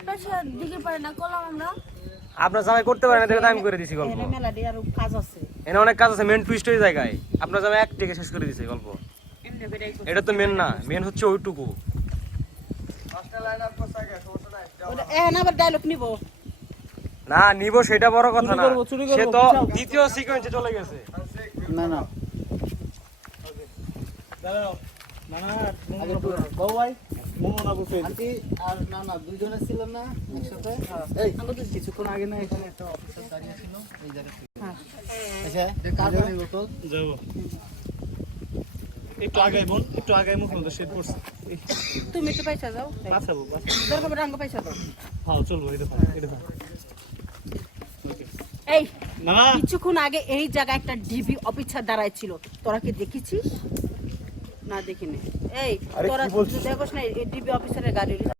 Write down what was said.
পেশার দিকে পারে না কলাম আমরা আপনার জামাই করতে পারে না দেখে তো আমি করে দিছি গল্প এখানে মেলাডি আর কাজ আছে এখানে অনেক কাজ আছে মেন টুইস্ট ওই জায়গায় আপনার জামাই এক টেকে শেষ করে দিছে গল্প এমনি করে এটা তো মেন না মেন হচ্ছে ওইটুকু এখন আবার ডায়লগ নিব না নিব সেটা বড় কথা না সে তো দ্বিতীয় সিকোয়েন্সে চলে গেছে না না বাবু ভাই মোমো না বুঝে আন্টি আর না না দুইজনে ছিলেন না একসাথে এই আমাদের কিছুক্ষণ আগে না এখানে একটা অফিসার দাঁড়িয়ে ছিল এই জায়গা থেকে আচ্ছা কার বাড়ি তো যাব একটু আগে বোন একটু আগে মুখ মতো শেড করছে তুমি একটু পয়সা দাও বাঁচাবো দরকার রাঙ্গ পয়সা দাও হ্যাঁ চলবো এটা এই না কিছুক্ষণ আগে এই জায়গায় একটা ডিবি অফিসার দাঁড়ায় ছিল তোরা কি দেখেছিস না দেখিনি এই তোরা দেখোস না এই ডিবি অফিসারের গাড়ি